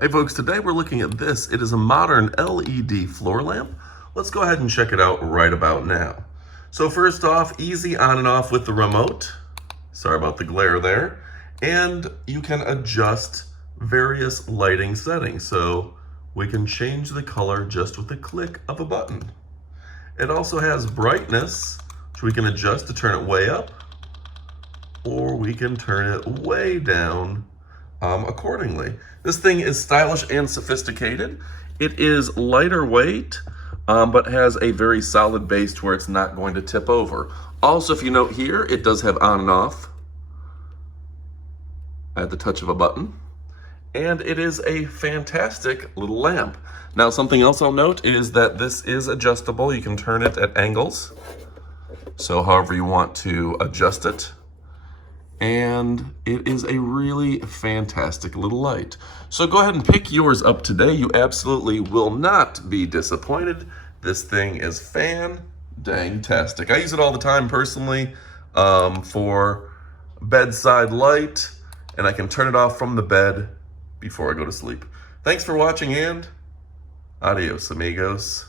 Hey folks, today we're looking at this. It is a modern LED floor lamp. Let's go ahead and check it out right about now. So first off, easy on and off with the remote. Sorry about the glare there. And you can adjust various lighting settings. So we can change the color just with the click of a button. It also has brightness, which we can adjust to turn it way up, or we can turn it way down accordingly. This thing is stylish and sophisticated. It is lighter weight, but has a very solid base to where it's not going to tip over. Also, if you note here, it does have on and off at the touch of a button. And it is a fantastic little lamp. Now, something else I'll note is that this is adjustable. You can turn it at angles, so however you want to adjust it. And it is a really fantastic little light. So go ahead and pick yours up today. You absolutely will not be disappointed. This thing is fan-dang-tastic. I use it all the time personally for bedside light, and I can turn it off from the bed before I go to sleep. Thanks for watching, and adios, amigos.